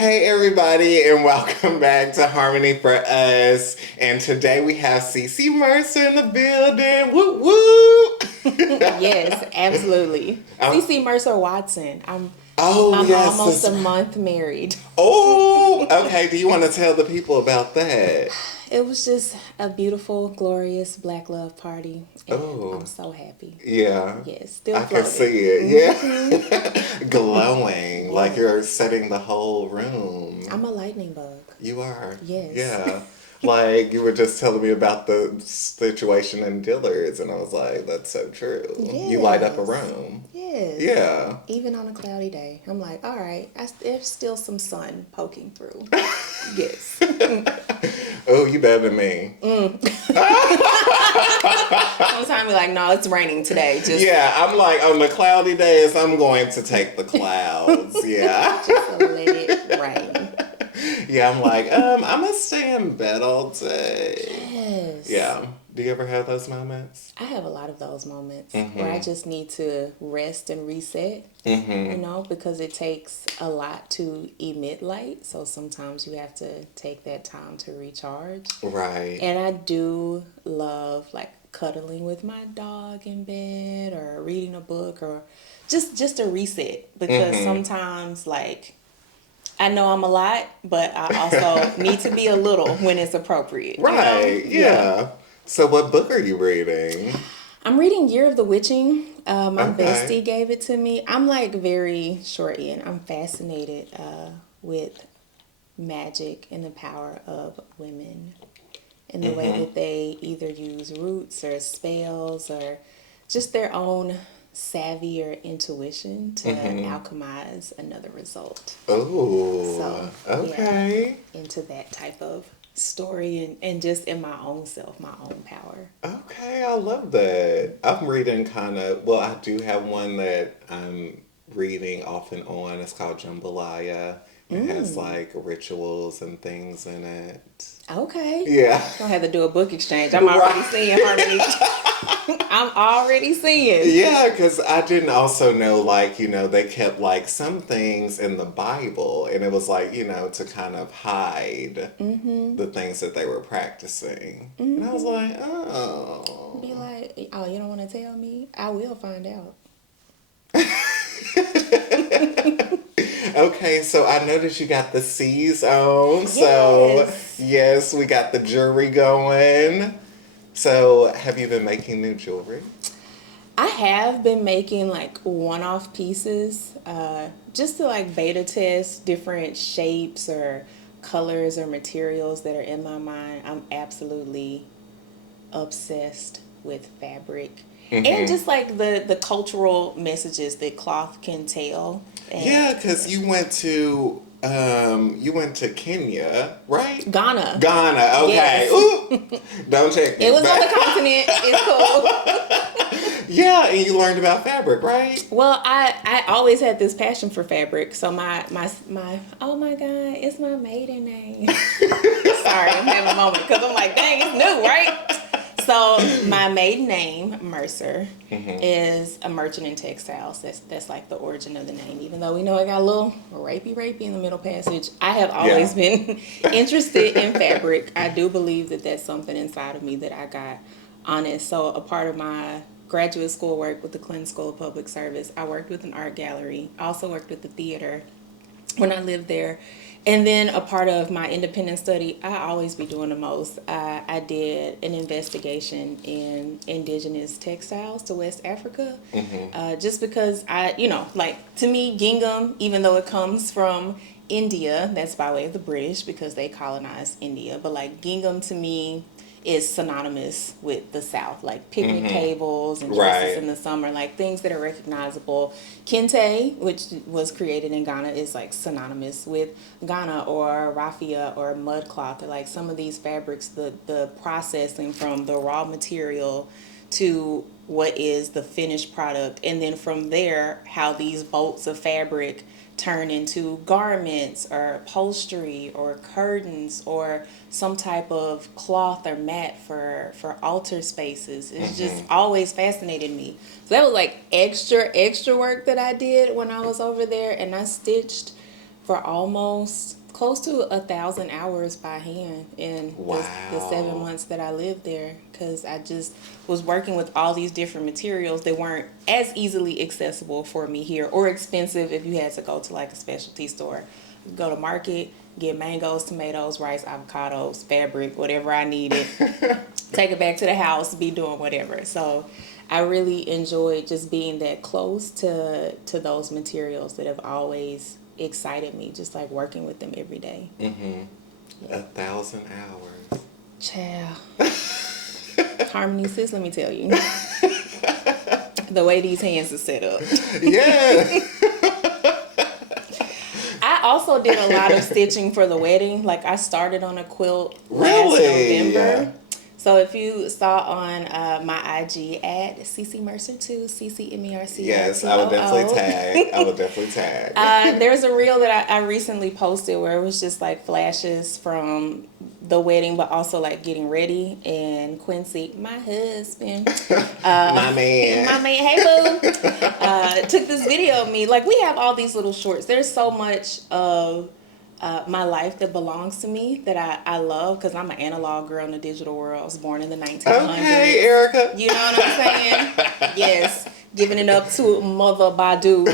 Hey everybody, and welcome back to Harmony for Us. And today we have CC Mercer in the building. Woo Yes, woo! absolutely. CC Mercer-Watson. Oh I'm yes, almost this. a month married. Oh, okay. Do you want to tell the people about that? It was just a beautiful, glorious Black love party, and I'm Oh, so happy. yeah. Yes, still I can floating. see it. Hmm. Yeah, glowing like Yes, you're setting the whole room. I'm a lightning bug. You are, Yes. yeah. Like you were just telling me about the situation in Dillard's, and I was like, "That's so true." You light up a Yes. room. Yes. Yeah. Even on a cloudy day, I'm like, all right, there's still some sun poking through. Yes. Oh, you better than me. Sometimes we're like, no, it's raining today. Just Yeah, I'm like on the cloudy days, I'm going to take the clouds. Yeah. just let it rain. Yeah, I'm like, I'm gonna stay in bed all day. Yes. Yeah. Do you ever have those moments? I have a lot of those moments where I Mm-hmm. just need to rest and reset, Mm-hmm. because it takes a lot to emit light. So sometimes you have to take that time to recharge. Right. And I do love like cuddling with my dog in bed or reading a book or just a reset because Mm-hmm. sometimes like I know I'm a lot, but I also need to be a little when it's appropriate. Right, Yeah. yeah. So what book are you reading? I'm reading Year of the Witching. My Okay. bestie gave it to me. I'm like very short in. I'm fascinated with magic and the power of women and the way Mm-hmm. that they either use roots or spells or just their own savvy or intuition to Mm-hmm. alchemize another result. Oh, So, yeah, okay. into that type of story and just in my own self, my own power. Okay, I love that. I'm reading kind of, well, I do have one that I'm reading off and on. It's called Jambalaya. It has like rituals and things in it. Okay. Yeah. Gonna have to do a book exchange. I'm already seeing Right. Harmony. I'm already seeing. Yeah, because I didn't also know, like, they kept like some things in the Bible, and it was like, to kind of hide the things that they were practicing. And I was like, Be oh. like, oh, you don't want to tell me? I will find out. Okay, so I noticed you got the C's on. So, Yes. yes, we got the jewelry going. So, have you been making new jewelry? I have been making like one-off pieces, just to like beta test different shapes or colors or materials that are in my mind. I'm absolutely obsessed with fabric and Mm-hmm. just like the cultural messages that cloth can tell. And Yeah, because you went to Kenya, right? Ghana, Ghana. Okay. yes, Ooh, don't check it me. was on But the continent. It's cool. yeah, and you learned about fabric, right? Well, I always had this passion for fabric, so my oh my god, it's my maiden name. Sorry, I'm having a moment because I'm like, dang, it's new, right? So my maiden name Mercer Mm-hmm. is a merchant in textiles. That's like the origin of the name. Even though we know it got a little rapey in the middle passage, I have Yeah. always been interested in fabric. I do believe that that's something inside of me that I got honest. So a part of my graduate school work with the Clinton School of Public Service, I worked with an art gallery. I also worked with the theater when I lived there. And then a part of my independent study, I always be doing the most. I did an investigation in indigenous textiles to West Africa, Mm-hmm. just because like to me, gingham, even though it comes from India, that's by way of the British because they colonized India. But like gingham to me is synonymous with the South, like picnic Mm-hmm. tables and dresses Right. in the summer, like things that are recognizable. Kente, which was created in Ghana, is like synonymous with Ghana, or raffia or mud cloth, or like some of these fabrics, the processing from the raw material to what is the finished product, and then from there how these bolts of fabric turn into garments or upholstery or curtains or some type of cloth or mat for altar spaces. It's just Mm-hmm. always fascinated me. So that was like extra work that I did when I was over there, and I stitched for almost close to 1,000 hours by hand in the 7 months that I lived there, because I just was working with all these different materials that weren't as easily accessible for me here, or expensive if you had to go to like a specialty store. Go to market, get mangoes, tomatoes, rice, avocados, fabric, whatever I needed, take it back to the house, be doing whatever. So I really enjoyed just being that close to those materials that have always excited me, just like working with them every day. Mm-hmm. Yeah. 1,000 hours. Child. Harmony, sis, let me tell you. The way these hands are set up. Yeah. I also did a lot of stitching for the wedding. Like, I started on a quilt last Really? November. So if you saw on my IG at CC Mercer-2, CC Mercer-Watson. Yes, I would definitely tag. There's a reel that I recently posted where it was just like flashes from the wedding, but also like getting ready. And Quincy, my husband, my man, hey boo, took this video of me. Like, we have all these little shorts. There's so much of my life that belongs to me that I love, because I'm an analog girl in the digital world. I was born in the 1900s. Okay, Erica. You know what I'm saying? Yes. Giving it up to Mother Badu.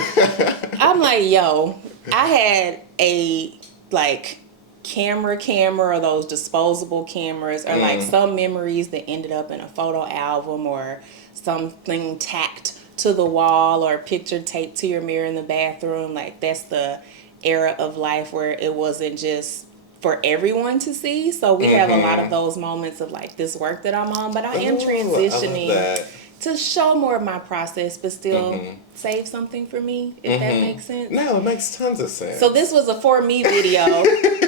I'm like, yo, I had a like camera or those disposable cameras, or like some memories that ended up in a photo album, or something tacked to the wall, or a picture taped to your mirror in the bathroom. Like, that's the era of life where it wasn't just for everyone to see. So we have a lot of those moments of like this work that I'm on, but I am transitioning to show more of my process, but still save something for me, if that makes sense. No, it makes tons of sense. So this was a for me video,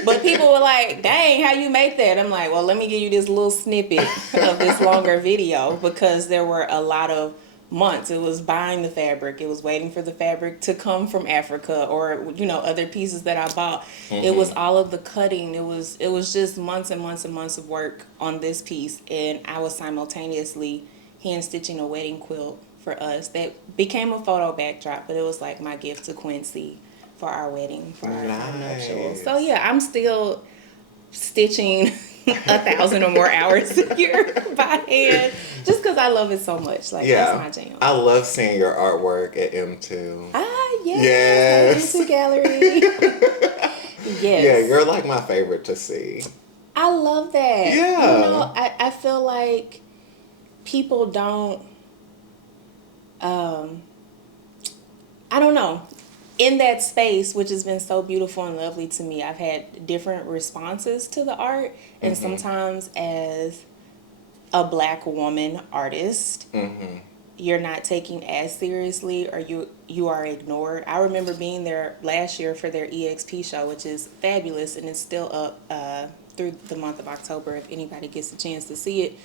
but people were like, dang, how you make that? I'm like, well, let me give you this little snippet of this longer video, because there were a lot of months. It was buying the fabric. It was waiting for the fabric to come from Africa, or, you know, other pieces that I bought. It was all of the cutting. It was just months and months and months of work on this piece. And I was simultaneously hand stitching a wedding quilt for us that became a photo backdrop, but it was like my gift to Quincy for our wedding, for our nuptials. So yeah, I'm still stitching 1,000 or more hours a year by hand, just because I love it so much. Like, that's my jam. I love seeing your artwork at M2. Yes. M2 Gallery. Yes. Yeah, you're like my favorite to see. I love that. Yeah. You know, I feel like people don't, I don't know. In that space, which has been so beautiful and lovely to me, I've had different responses to the art. And sometimes as a Black woman artist, you're not taken as seriously, or you are ignored. I remember being there last year for their EXP show, which is fabulous, and it's still up through the month of October if anybody gets a chance to see it.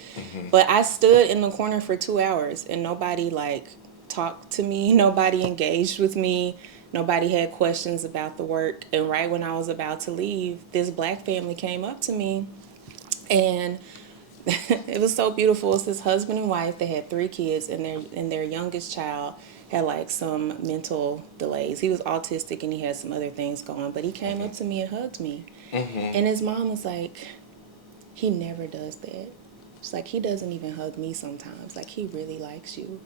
But I stood in the corner for 2 hours, and nobody like talked to me, nobody engaged with me. Nobody had questions about the work. And right when I was about to leave, this Black family came up to me, and it was so beautiful. It's this husband and wife. They had 3 kids, and their youngest child had like some mental delays. He was autistic, and he had some other things going, but he came up to me and hugged me. And his mom was like, he never does that. She's like, he doesn't even hug me sometimes. Like, he really likes you.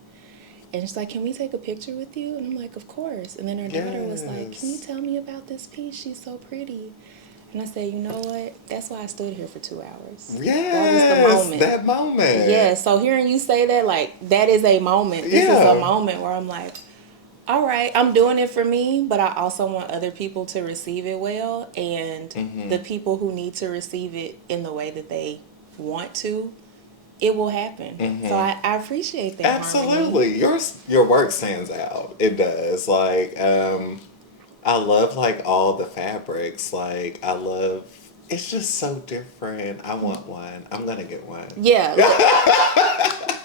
And she's like, can we take a picture with you? And I'm like, of course. And then her daughter was like, can you tell me about this piece? She's so pretty. And I said, you know what? That's why I stood here for 2 hours. Yes, that was the moment. That moment. Yeah, so hearing you say that, like, that is a moment. This is a moment where I'm like, all right, I'm doing it for me, but I also want other people to receive it well. And the people who need to receive it in the way that they want to, it will happen. So I appreciate that. Absolutely. Your work stands out. It does. Like, I love like all the fabrics. Like, I love, it's just so different. I want one. I'm gonna get one. Yeah.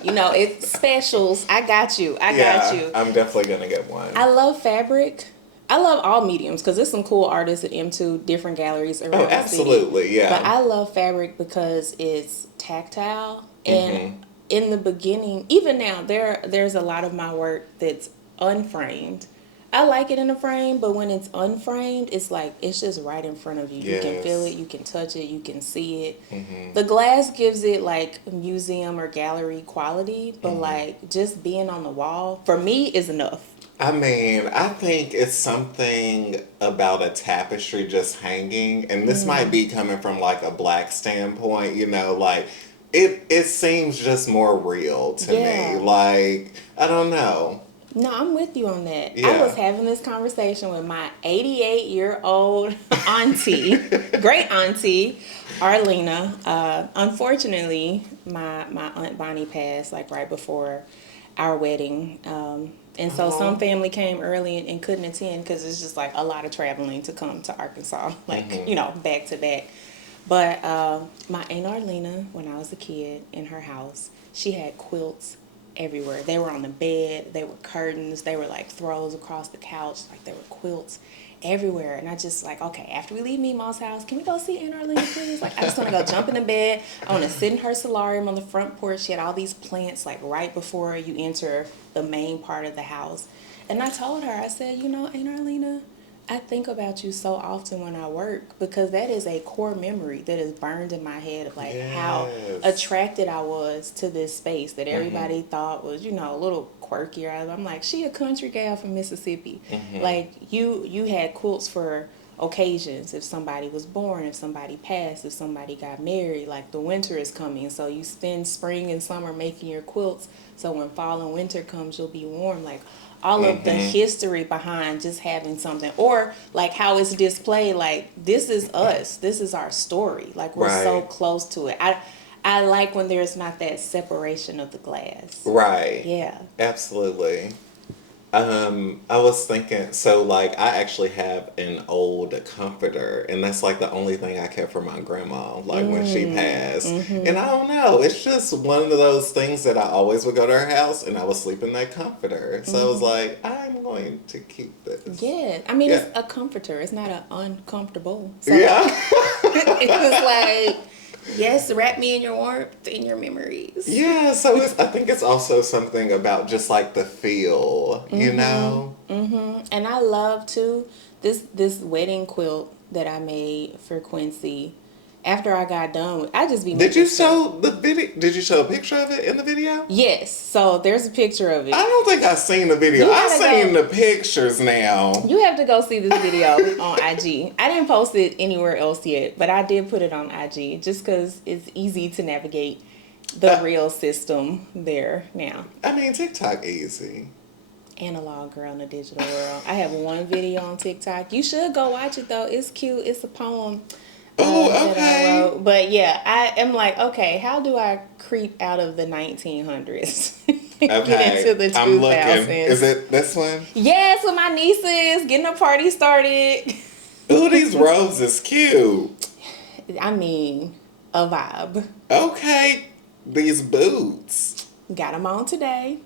You know, it's specials. I got you. I got you. I'm definitely gonna get one. I love fabric. I love all mediums, because there's some cool artists at M2, different galleries around the city. Absolutely, yeah. But I love fabric because it's tactile. And in the beginning, even now, there's a lot of my work that's unframed. I like it in a frame, but when it's unframed, it's like it's just right in front of you. You can feel it, Yes. you can touch it, you can see it. Mm-hmm. The glass gives it like museum or gallery quality, but Mm-hmm. like just being on the wall for me is enough. I mean, I think it's something about a tapestry just hanging, and this might be coming from like a black standpoint, like it seems just more real to me. Yeah. Like, I don't know. No, I'm with you on that. I was Yeah. having this conversation with my 88-year-old auntie, great auntie, Arlena. Unfortunately, my aunt Bonnie passed like right before our wedding. And so some Oh. family came early and couldn't attend because it's just like a lot of traveling to come to Arkansas, like, Mm-hmm. back to back. But my Aunt Arlena, when I was a kid in her house, she had quilts everywhere. They were on the bed, they were curtains, they were like throws across the couch, like they were quilts everywhere. And I just like, okay, after we leave Meemaw's house, can we go see Aunt Arlena, please? Like, I just want to go jump in the bed. I want to sit in her solarium on the front porch. She had all these plants like right before you enter the main part of the house. And I told her, I said, Aunt Arlena, I think about you so often when I work because that is a core memory that is burned in my head of like how Yes. attracted I was to this space that Mm-hmm. everybody thought was, a little quirky. I'm like, she a country gal from Mississippi. Mm-hmm. Like you had quilts for occasions, if somebody was born, if somebody passed, if somebody got married, like the winter is coming. So you spend spring and summer making your quilts so when fall and winter comes you'll be warm. Like all of the Mm-hmm. history behind just having something or like how it's displayed, like this is us, this is our story, like we're so Right. close to it. I like when there's not that separation of the glass. Right. Yeah. Absolutely. I was thinking, so like I actually have an old comforter, and that's like the only thing I kept from my grandma, like when she passed. And I don't know, it's just one of those things that I always would go to her house and I would sleep in that comforter. So I was like, I'm going to keep this. Yeah, I mean Yeah. it's a comforter. It's not a uncomfortable. So Yeah. it was like, yes, wrap me in your warmth, in your memories. Yeah, so I think it's also something about just like the feel, you know? And I love too this wedding quilt that I made for Quincy. After I got done with, I just be Did making you stuff. show the video? Did you show a picture of it in the video? Yes, so there's a picture of I it. don't think I've seen the video. You I've gotta seen go. the pictures now. You have to go see this video on IG. I didn't post it anywhere else yet, but I did put it on IG just because it's easy to navigate the Uh, real system there now. I mean, TikTok easy. Analog girl in the digital world. I have one video on TikTok. You should go watch it though. It's cute. It's a poem Oh, that I okay. wrote. But yeah, I am like, okay, how do I creep out of the 1900s? Get into Okay. the I'm looking. Is 2000s. it this one? Yes, with my nieces, getting a party started. Ooh, these robes is cute. I mean, a vibe. Okay. These boots. Got them on today.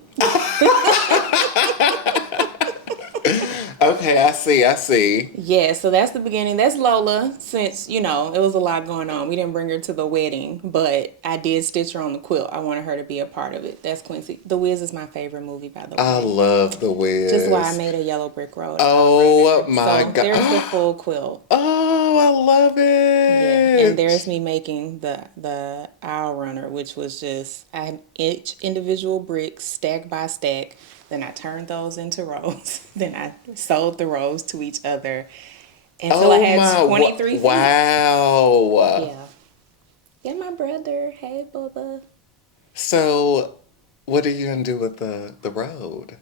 Okay, I see. I see. Yeah, so that's the beginning. That's Lola. Since, it was a lot going on. We didn't bring her to the wedding, but I did stitch her on the quilt. I wanted her to be a part of it. That's Quincy. The Wiz is my favorite movie, by the I way. love the Just why I Wiz. made a yellow brick road. Oh my So there's the god. full quilt. Oh, I love Yeah, and it. there's me making the aisle runner, which was just I had each individual brick stack by stack. Then I turned those into rows. Then I sewed the rows to each other until I Oh had my 23 feet. wow. Yeah. Yeah, my brother. Hey, Bubba. So, what are you gonna do with the road?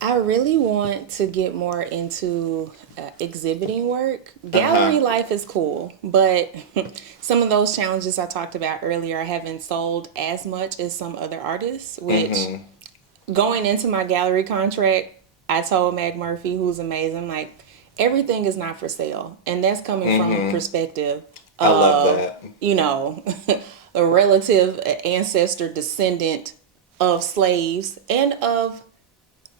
I really want to get more into exhibiting work. Uh-huh. Gallery life is cool, but some of those challenges I talked about earlier, I haven't sold as much as some other artists, which Mm-hmm. going into my gallery contract, I told Meg Murphy, who's amazing, like everything is not for sale. And that's coming from a Mm-hmm. perspective I love of, that. a relative ancestor descendant of slaves and of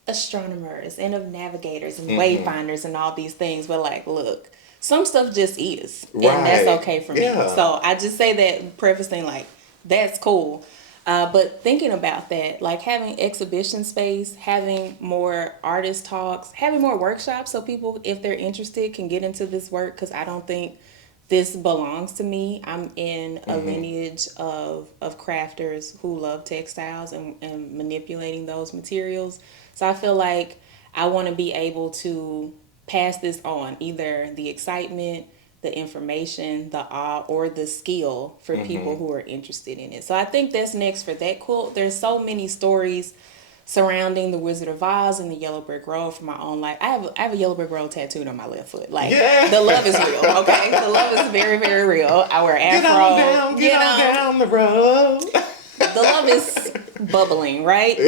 astronomers and of navigators and Mm-hmm. wayfinders and all these things. But like, look, some stuff just is. And that's Right. okay for me. Yeah. So I just say that prefacing like, that's cool. But thinking about that, like having exhibition space, having more artist talks, having more workshops so people, if they're interested, can get into this work because I don't think this belongs to me. I'm in a lineage of crafters who love textiles and manipulating those materials. So I feel like I want to be able to pass this on, either the excitement, the information, the awe, or the skill for people who are interested in it. So I think that's next for that quilt. There's so many stories surrounding the Wizard of Oz and the Yellow Brick Road from my own life. I have a Yellow Brick Road tattooed on my left foot. Like, Yeah. the love is real, okay? The love is very, very real. I wear afro. Get on down the road. The love is bubbling, right?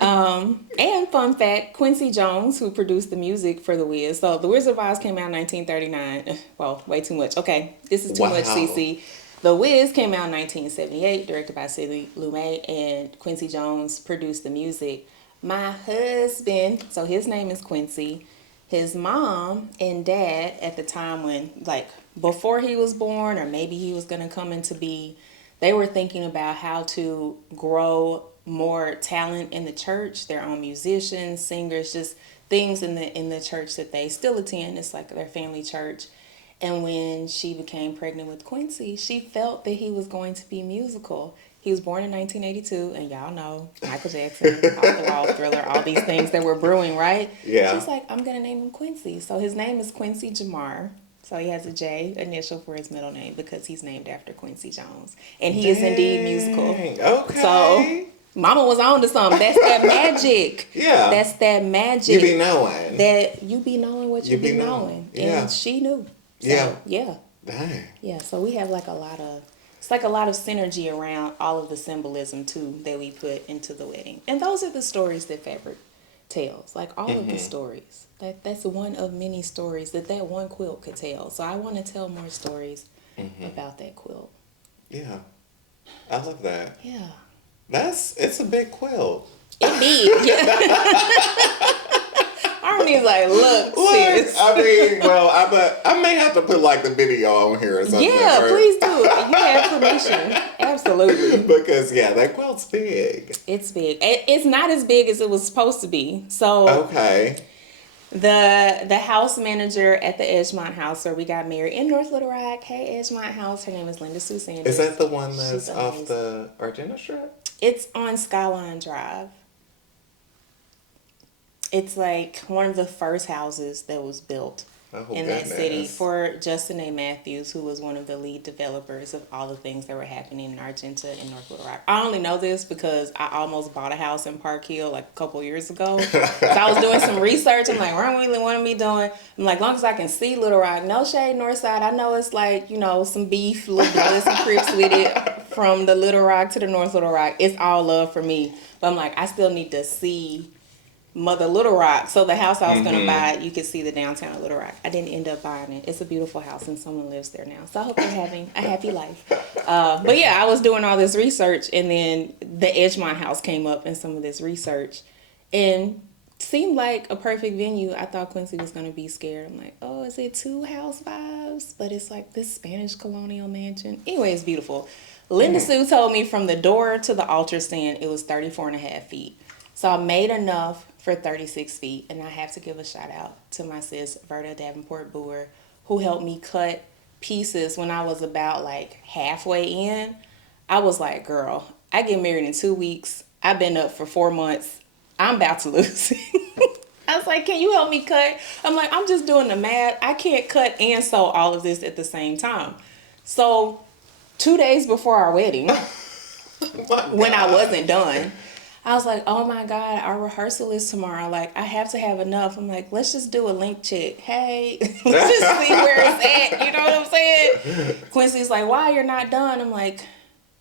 And fun fact, Quincy Jones, who produced the music for The Wiz. So The Wizard of Oz came out in 1939. Well, way too much. Okay, this is too much, CC. The Wiz came out in 1978, directed by Sidney Lumet, and Quincy Jones produced the music. My husband, so his name is Quincy, his mom and dad at the time when, like, before he was born, or maybe he was going to come into be, they were thinking about how to grow more talent in the church, their own musicians, singers, just things in the church that they still attend. It's like their family church. And when she became pregnant with Quincy, she felt that he was going to be musical. He was born in 1982, and y'all know Michael Jackson, Off the Wall, Thriller, all these things that were brewing, right? Yeah. She's like, I'm going to name him Quincy. So his name is Quincy Jamar. So he has a J initial for his middle name because he's named after Quincy Jones. And he is indeed musical. Okay. So Mama was on to something. That's that magic. Yeah. That's that magic. You be knowing. That you be knowing what you be knowing. Yeah. And she knew. So, yeah. Yeah. Dang. Yeah. So we have like a lot of, it's like a lot of synergy around all of the symbolism too that we put into the wedding. And those are the stories that fabric tells. Like all of the stories. That's one of many stories that one quilt could tell. So I want to tell more stories about that quilt. Yeah. I love that. Yeah. It's a big quilt. Indeed. Yeah. Harmony's like, look, sis. I mean, well, I may have to put like the video on here or something. Yeah, please do. You have permission. Absolutely. Because that quilt's big. It's big. It's not as big as it was supposed to be. So okay. The house manager at the Edgemont House, where we got married in North Little Rock. Hey, Edgemont House. Her name is Linda Sue Sanders. Is that the one that's off the Argenta Strip? It's on Skyline Drive. It's like one of the first houses that was built in that city for Justin A. Matthews, who was one of the lead developers of all the things that were happening in Argenta and North Little Rock. I only know this because I almost bought a house in Park Hill like a couple years ago. So I was doing some research. I'm like, what am I want to be doing? I'm like, as long as I can see Little Rock, no shade, North Side. I know it's like, some beef, little Bloods and Crips with it from the Little Rock to the North Little Rock. It's all love for me. But I'm like, I still need to see Mother Little Rock. So the house I was going to buy, you could see the downtown of Little Rock. I didn't end up buying it. It's a beautiful house and someone lives there now. So I hope they're having a happy life. But yeah, I was doing all this research and then the Edgemont House came up in some of this research and seemed like a perfect venue. I thought Quincy was going to be scared. I'm like, oh, is it two house vibes? But it's like this Spanish colonial mansion. Anyway, it's beautiful. Linda Sue told me from the door to the altar stand, it was 34 and a half feet. So I made enough for 36 feet. And I have to give a shout out to my sis, Verda Davenport Boer, who helped me cut pieces when I was about like halfway in. I was like, girl, I get married in 2 weeks. I've been up for 4 months. I'm about to lose it. I was like, can you help me cut? I'm like, I'm just doing the math. I can't cut and sew all of this at the same time. So 2 days before our wedding, when I wasn't done, I was like, oh my God, our rehearsal is tomorrow. Like, I have to have enough. I'm like, let's just do a link check. Hey, let's just see where it's at. You know what I'm saying? Quincy's like, why you're not done? I'm like,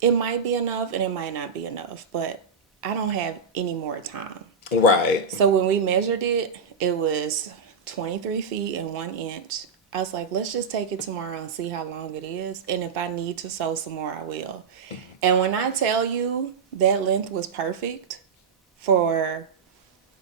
it might be enough and it might not be enough, but I don't have any more time. Right. So when we measured it, it was 23 feet and 1 inch. I was like, let's just take it tomorrow and see how long it is. And if I need to sew some more, I will. And when I tell you that length was perfect for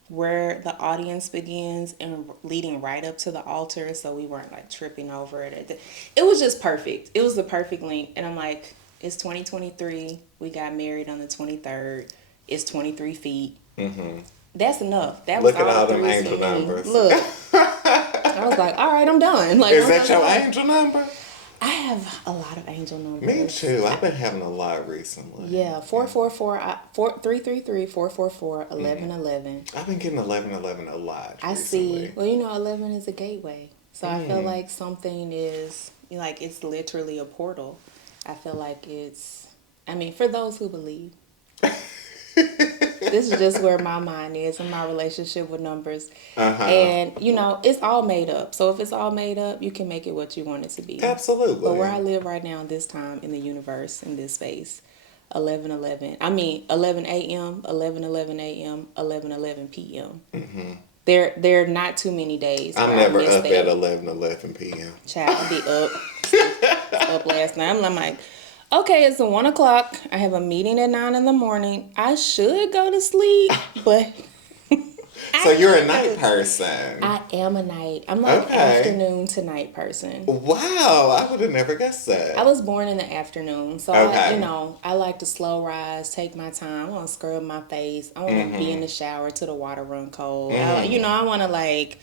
where the audience begins and leading right up to the altar, so we weren't like tripping over it. It was just perfect. It was the perfect length. And I'm like, It's 2023. We got married on the 23rd. It's 23 feet. Mm-hmm. That's enough. That was Look at all the them threes angel for me. numbers. Look, I was like, all right, I'm done. Like, Is once that I'm your done, angel number? I have a lot of angel Me numbers. too. I've been having a lot recently. Yeah, 444, 333, 444, 1111. I've been getting 1111 a lot I see. recently. Well, 11 is a gateway. So I feel like something is, like, it's literally a portal. I feel like it's, I mean, for those who believe. This is just where my mind is in my relationship with numbers. And, it's all made up. So if it's all made up, you can make it what you want it to be. Absolutely. But where I live right now, this time in the universe, in this space, 11:11. I mean, 11 a.m., 11:11 a.m., 11:11 p.m. Mm-hmm. There are not too many days. I'm never up at 11:11 p.m. Child, I be up last night. I'm like, okay, it's 1 o'clock. I have a meeting at 9 in the morning. I should go to sleep, but So you're a night person. I am a night. I'm like afternoon to night person. Wow, I would have never guessed that. I was born in the afternoon, so I like to slow rise, take my time. I want to scrub my face. I want to be in the shower till the water run cold. I want to like.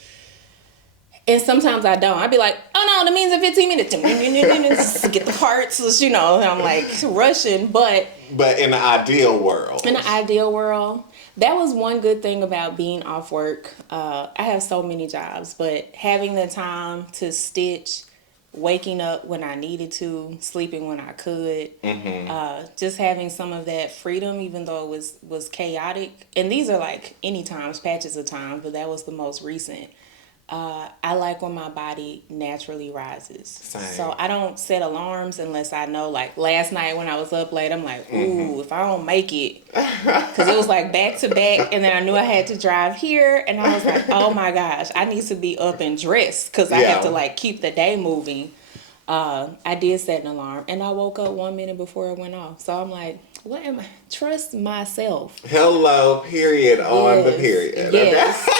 And sometimes I don't. I'd be like, oh no, that means in 15 minutes to get the parts, and I'm like rushing. But in the ideal world. That was one good thing about being off work. I have so many jobs, but having the time to stitch, waking up when I needed to, sleeping when I could, just having some of that freedom, even though it was chaotic. And these are like any times, patches of time, but that was the most recent. I like when my body naturally rises. Same. So I don't set alarms unless I know, like last night when I was up late, I'm like, ooh, if I don't make it, because it was like back to back, and then I knew I had to drive here, and I was like, oh my gosh, I need to be up and dressed because I have to like keep the day moving. I did set an alarm, and I woke up 1 minute before it went off. So I'm like, what am I? Trust myself. Hello, period on the period. Yes. Okay?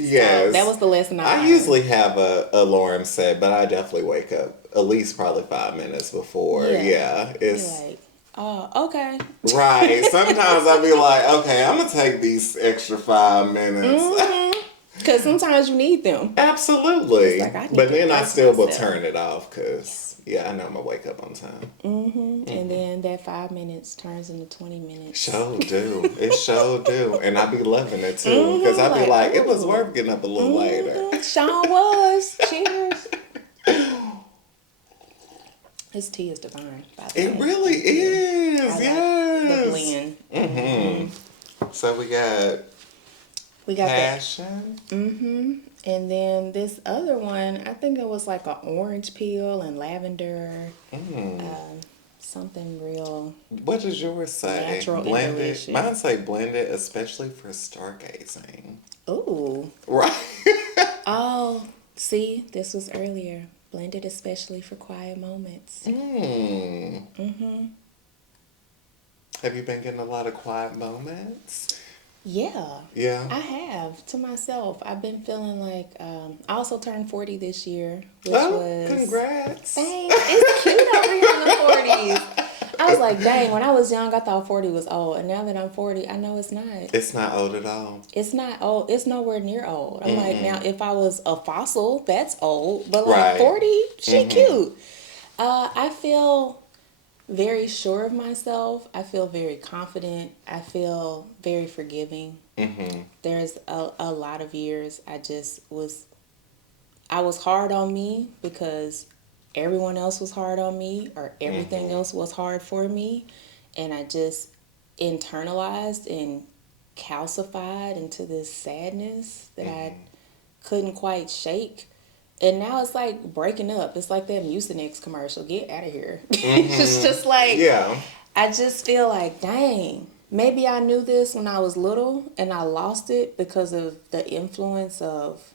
Yes. So that was the lesson I learned. Usually have a alarm set, but I definitely wake up at least probably 5 minutes before. Yeah. It's like, oh, okay. Right. Sometimes I'll be like, okay, I'm going to take these extra 5 minutes. Because sometimes you need them. Absolutely. Like, but then I still will turn it off because, I know I'm going to wake up on time. And then that 5 minutes turns into 20 minutes. Sure do. It sure do. And I be loving it too. Because I be like, it was worth getting up a little later. Sure was. Cheers. This tea is divine, by the way. It really is. Like the blend. So we got passion. And then this other one, I think it was like an orange peel and lavender. Something real. What does yours say? Natural blended. Mine say blended, especially for stargazing. Ooh. Right. Oh, see, this was earlier. Blended especially for quiet moments. Have you been getting a lot of quiet moments? Yeah. Yeah. I have, to myself. I've been feeling like, I also turned 40 this year, which was... congrats. Thanks. It's cute over here in the 40s. I was like, dang, when I was young, I thought 40 was old. And now that I'm 40, I know it's not. It's not old at all. It's not old. It's nowhere near old. I'm like, now, if I was a fossil, that's old. But like 40, she cute. I feel very sure of myself. I feel very confident. I feel very forgiving. There's a lot of years I was hard on me because everyone else was hard on me, or everything else was hard for me, and I just internalized and calcified into this sadness that I couldn't quite shake. And now it's like breaking up. It's like that Mucinex commercial. Get out of here. It's just like, I just feel like, dang, maybe I knew this when I was little and I lost it because of the influence of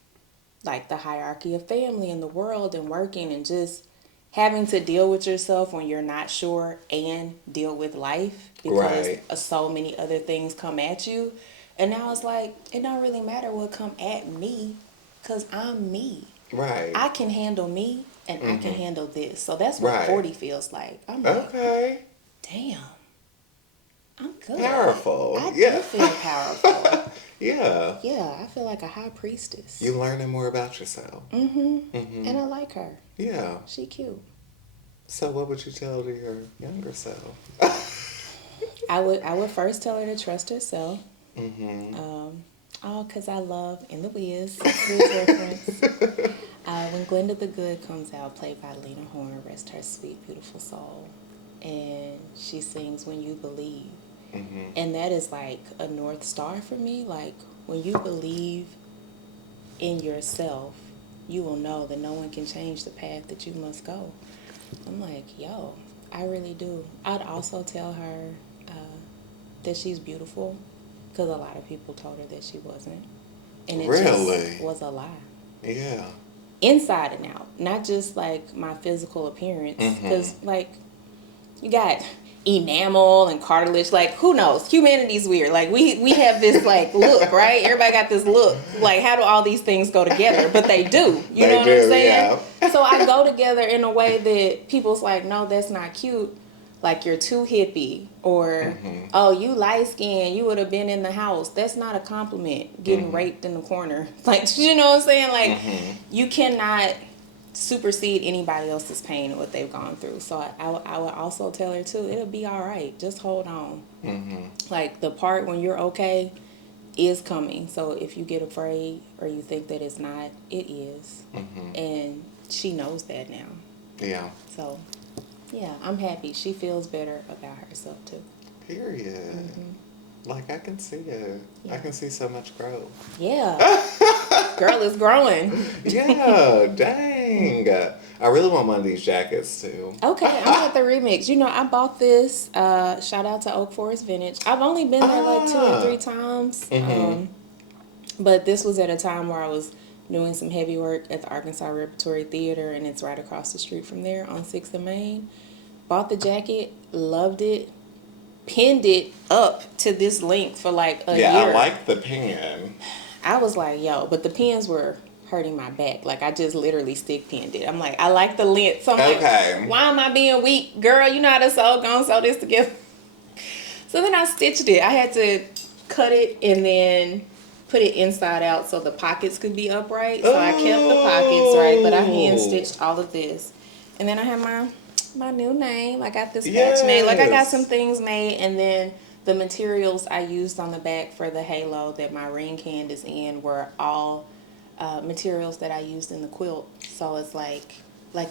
like the hierarchy of family and the world and working and just having to deal with yourself when you're not sure and deal with life because so many other things come at you. And now it's like, it don't really matter what come at me because I'm me. Right. I can handle me. and I can handle this. So that's what Right. 40 feels like. I'm like, Okay. damn, I'm good. Powerful. I do Yeah. feel powerful. Yeah. Yeah, I feel like a high priestess. You learning more about yourself. And I like her. Yeah. She cute. So what would you tell to your younger self? I would first tell her to trust herself. Mm-hmm. Oh, because I love In the Wiz reference. When Glenda the Good comes out, played by Lena Horne, rest her sweet, beautiful soul. And she sings When You Believe. Mm-hmm. And that is like a North Star for me. Like, when you believe in yourself, you will know that no one can change the path that you must go. I'm like, yo, I really do. I'd also tell her that she's beautiful, because a lot of people told her that she wasn't. And it just Really? was a lie. Yeah. Inside and out, not just like my physical appearance. Because, like, you got enamel and cartilage. Like, who knows? Humanity's weird. Like, we have this, like, look, right? Everybody got this look. Like, how do all these things go together? But they do. You know what I'm saying? Yeah. So I go together in a way that people's like, no, that's not cute. Like, you're too hippie. Or, oh, you light skinned, you would have been in the house. That's not a compliment. Getting raped in the corner. Like, you know what I'm saying? Like, you cannot supersede anybody else's pain and what they've gone through. So I would also tell her too, it'll be all right. Just hold on. Like, the part when you're okay is coming. So if you get afraid or you think that it's not, it is. And she knows that now. Yeah. So yeah, I'm happy. She feels better about herself too. Period. Like, I can see it. I can see so much growth. Yeah. Girl is growing. Yeah, dang. I really want one of these jackets too. Okay, I'm at the remix. You know, I bought this. Shout out to Oak Forest Vintage. I've only been there like 2 or 3 times. But this was at a time where I was doing some heavy work at the Arkansas Repertory Theater, and it's right across the street from there on 6th and Main. Bought the jacket, loved it, pinned it up to this length for like a year. Yeah, I like the pin. I was like, yo, but the pins were hurting my back. Like, I just literally stick pinned it. I'm like, I like the length. So I'm like, why am I being weak? Girl, you know how to sew. Go and sew this together. So then I stitched it. I had to cut it and then put it inside out so the pockets could be upright. So I kept the pockets right, but I hand stitched all of this. And then I have my new name. I got this patch made. Like, I got some things made, and then the materials I used on the back for the halo that my ring hand is in were all materials that I used in the quilt. So it's like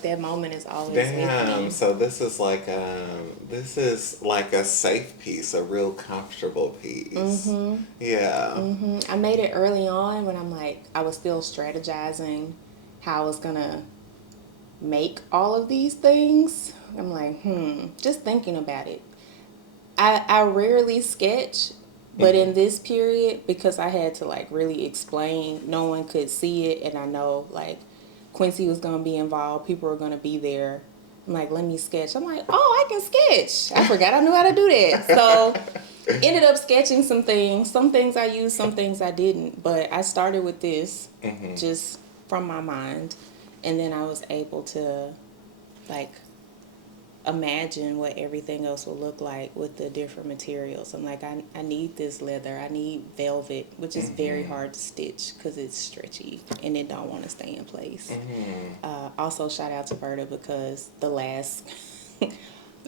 that moment is always with me. So this is like a safe piece, a real comfortable piece. Yeah. I made it early on when I was still strategizing how I was gonna make all of these things. I'm like, just thinking about it. I rarely sketch, but in this period, because I had to like really explain, no one could see it, and I know like Quincy was going to be involved, people were going to be there. I'm like, let me sketch. I'm like, oh, I can sketch. I forgot I knew how to do that. So ended up sketching some things I used, some things I didn't, but I started with this just from my mind, and then I was able to like imagine what everything else will look like with the different materials. I'm like, I need this leather. I need velvet, which is very hard to stitch because it's stretchy and it don't want to stay in place. Also, shout out to Berta, because the last,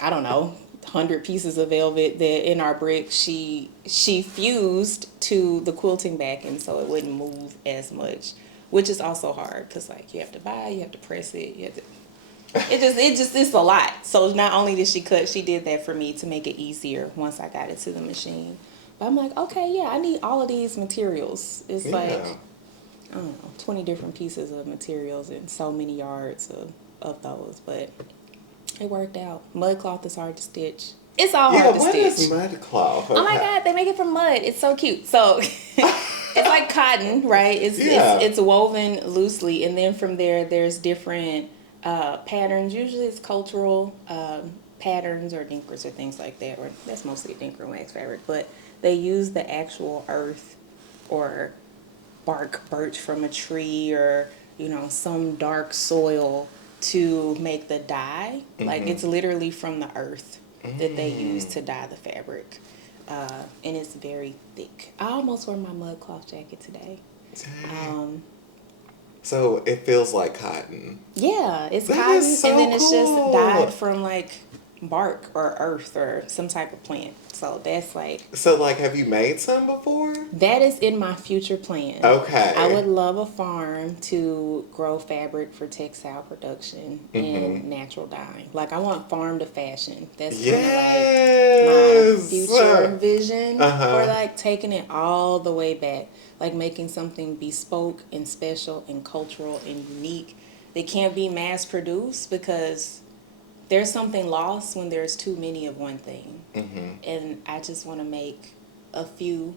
I don't know, 100 pieces of velvet that in our brick, she fused to the quilting backing so it wouldn't move as much, which is also hard because like you have to buy, you have to press it, you have to. It's a lot. So not only did she cut, she did that for me to make it easier once I got it to the machine. But I'm like, okay, yeah, I need all of these materials. It's like, I don't know, 20 different pieces of materials and so many yards of those. But it worked out. Mud cloth is hard to stitch. It's all hard to stitch. What is mud cloth? Okay. Oh my God, they make it from mud. It's so cute. So it's like cotton, right? It's woven loosely, and then from there's different patterns. Usually it's cultural patterns or dinkers or things like that, or that's mostly a dinker and wax fabric, but they use the actual earth or bark birch from a tree or some dark soil to make the dye. Like, it's literally from the earth that they use to dye the fabric. And it's very thick. I almost wore my mud cloth jacket today. So it feels like cotton. Yeah, it's That cotton, is so and then it's just cool. dyed from like bark or earth or some type of plant. So that's like, So, like, have you made some before? that is in my future plan. Okay. I would love a farm to grow fabric for textile production and natural dyeing. Like, I want farm to fashion. That's kind of like my future vision for like taking it all the way back. Like making something bespoke and special and cultural and unique that can't be mass produced, because there's something lost when there's too many of one thing. And I just want to make a few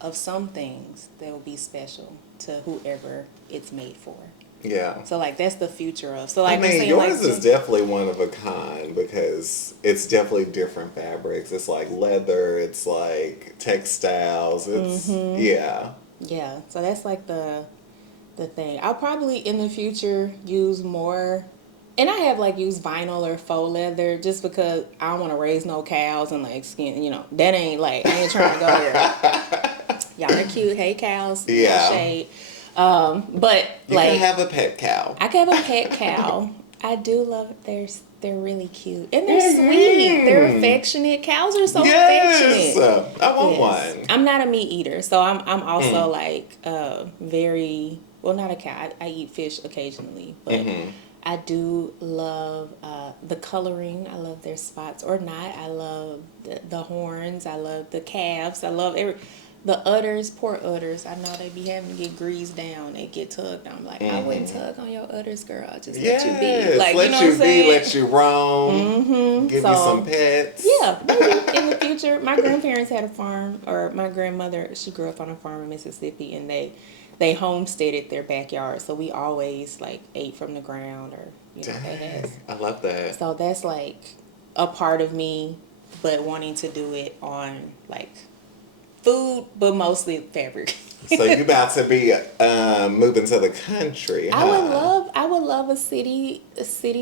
of some things that will be special to whoever it's made for. Yeah. So like that's the future of. So like I mean, I'm saying, yours like, is definitely one of a kind because it's definitely different fabrics. It's like leather, it's like textiles, it's yeah. Yeah. So that's like the thing. I'll probably in the future use more. And I have like used vinyl or faux leather just because I don't want to raise no cows and like skin, that ain't like, I ain't trying to go there. Y'all are cute. Hey, cows. Yeah. No shade. But You like, can have a pet cow. I can have a pet cow. I do love it. They're really cute. And they're sweet. They're affectionate. Cows are so affectionate. I want one. I'm not a meat eater, so I'm also like very, well, not a cow. I eat fish occasionally, but I do love the coloring. I love their spots or not. I love the horns. I love the calves. I love the udders, poor udders. I know they be having to get greased down. They get tugged. I'm like, I wouldn't tug on your udders, girl. I'll just let you be. Like, let you know you what I'm saying? let you roam. Give you some pets. Yeah, maybe in the future. My grandparents had a farm, or my grandmother, she grew up on a farm in Mississippi, and they homesteaded their backyard. So we always like ate from the ground, or they had. I love that. So that's like a part of me, but wanting to do it on like food, but mostly fabric. So you about to be moving to the country, huh? I would love a city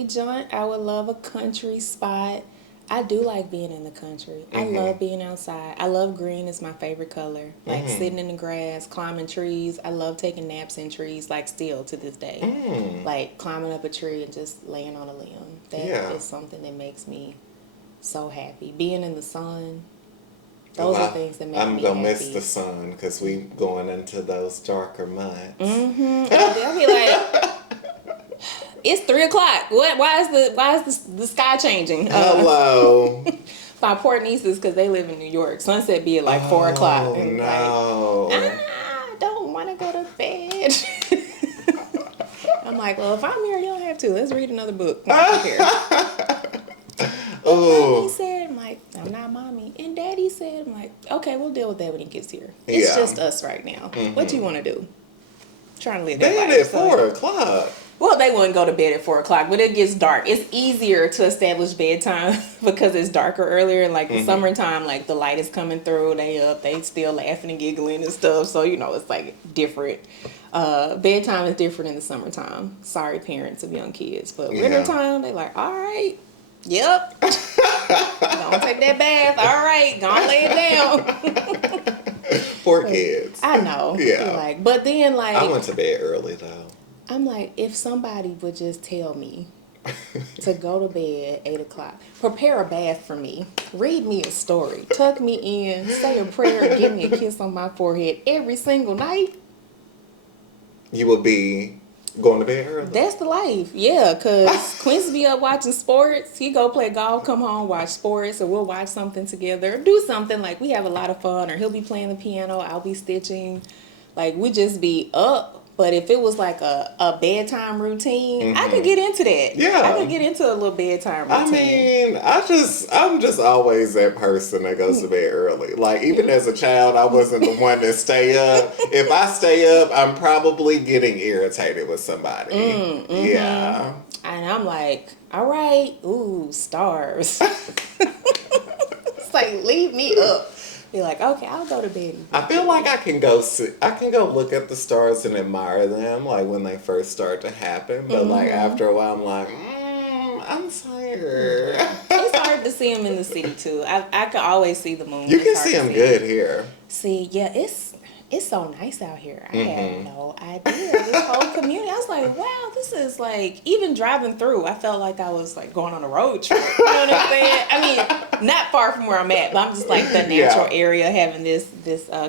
joint. I would love a country spot. I do like being in the country. I love being outside. I love green. It's my favorite color. Like sitting in the grass, climbing trees. I love taking naps in trees, like still to this day. Like climbing up a tree and just laying on a limb. That is something that makes me so happy. Being in the sun. Those are things that make me happy. I'm going to miss the sun because we going into those darker months. And they'll be like, it's 3:00. What? Why is the sky changing? Hello. My poor nieces, because they live in New York. Sunset be at like 4:00. And no. like, I don't want to go to bed. I'm like, well, if I'm here, you don't have to. Let's read another book. I'm here. Mommy said, I'm like, I'm not mommy. And Daddy said, I'm like, okay, we'll deal with that when he gets here. It's just us right now. What do you want to do? Trying to live that life. Bed at 4:00. Well, they wouldn't go to bed at 4:00, but it gets dark. It's easier to establish bedtime because it's darker earlier. And like the summertime, like the light is coming through. They up, they still laughing and giggling and stuff. So, it's like different. Bedtime is different in the summertime. Sorry, parents of young kids. But wintertime, they like, all right. Yep. Don't take that bath. All right. Gonna lay it down. Poor kids. I know. Yeah. Like, but then like I went to bed early though. I'm like, if somebody would just tell me to go to bed at 8:00, prepare a bath for me, read me a story, tuck me in, say a prayer, give me a kiss on my forehead every single night, you would be going to bed early. That's the life. Yeah, because Quincy be up watching sports. He go play golf, come home, watch sports, or we'll watch something together. Do something. Like, we have a lot of fun. Or he'll be playing the piano, I'll be stitching. Like, we just be up. But if it was like a bedtime routine, I could get into that. Yeah. I could get into a little bedtime routine. I mean, I'm just always that person that goes to bed early. Like, even as a child, I wasn't the one that stay up. If I stay up, I'm probably getting irritated with somebody. Yeah. And I'm like, all right, ooh, stars. It's like, leave me up. Be like, okay, I'll go to bed. I feel like I can go look at the stars and admire them, like when they first start to happen. But like after a while, I'm like, I'm tired. Yeah, it's hard to see them in the city too. I can always see the moon. You It's can hard see to them see good here. See, yeah, it's so nice out here. I had no idea. This whole community. I was like, wow, this is like even driving through. I felt like I was like going on a road trip. You know what I'm saying? I mean, not far from where I'm at, but I'm just like the natural area having this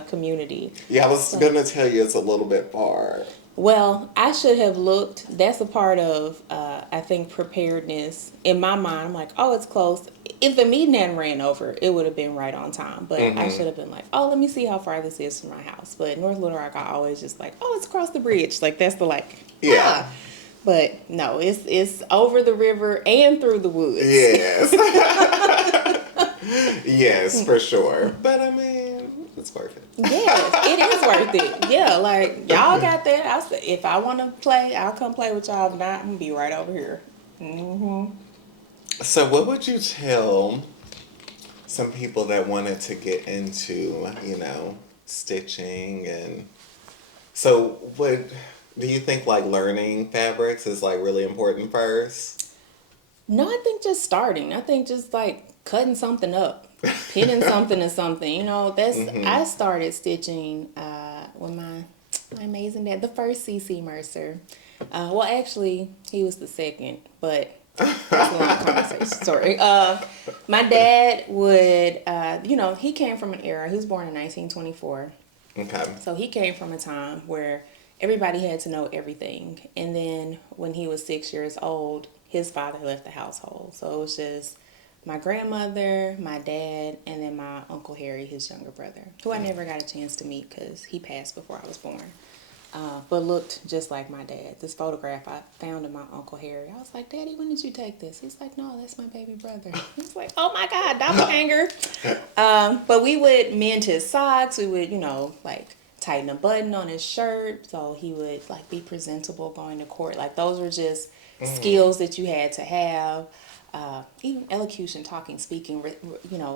community. Yeah, I was gonna tell you it's a little bit far. Well, I should have looked. That's a part of, I think, preparedness. In my mind, I'm like, oh, it's close. If the meeting hadn't ran over, it would have been right on time. But I should have been like, oh, let me see how far this is from my house. But North Little Rock, I always just like, oh, it's across the bridge. Like, that's the like, Yeah. But no, it's over the river and through the woods. Yes. Yes, for sure. But I mean, it's worth it. Yes, it is worth it. Yeah, like y'all got that. I said, if I want to play, I'll come play with y'all. If not, I'm gonna be right over here. So, what would you tell some people that wanted to get into, stitching and so what do you think like learning fabrics is like really important first? No, I think just starting. I think just like cutting something up, pinning something to something. That's I started stitching with my amazing dad, the first CC Mercer. Well, actually, he was the second, but that's a long conversation. Sorry. My dad would, he came from an era. He was born in 1924. Okay. So he came from a time where everybody had to know everything. And then when he was 6 years old, his father left the household. So it was just my grandmother, my dad, and then my Uncle Harry, his younger brother, who I never got a chance to meet because he passed before I was born. But looked just like my dad. This photograph I found of my Uncle Harry. I was like, Daddy, when did you take this? He's like, no, that's my baby brother. He's like, oh my God, doppelganger. But we would mend his socks. We would, like tighten a button on his shirt so he would like be presentable going to court. Like those were just skills that you had to have. Even elocution, talking, speaking,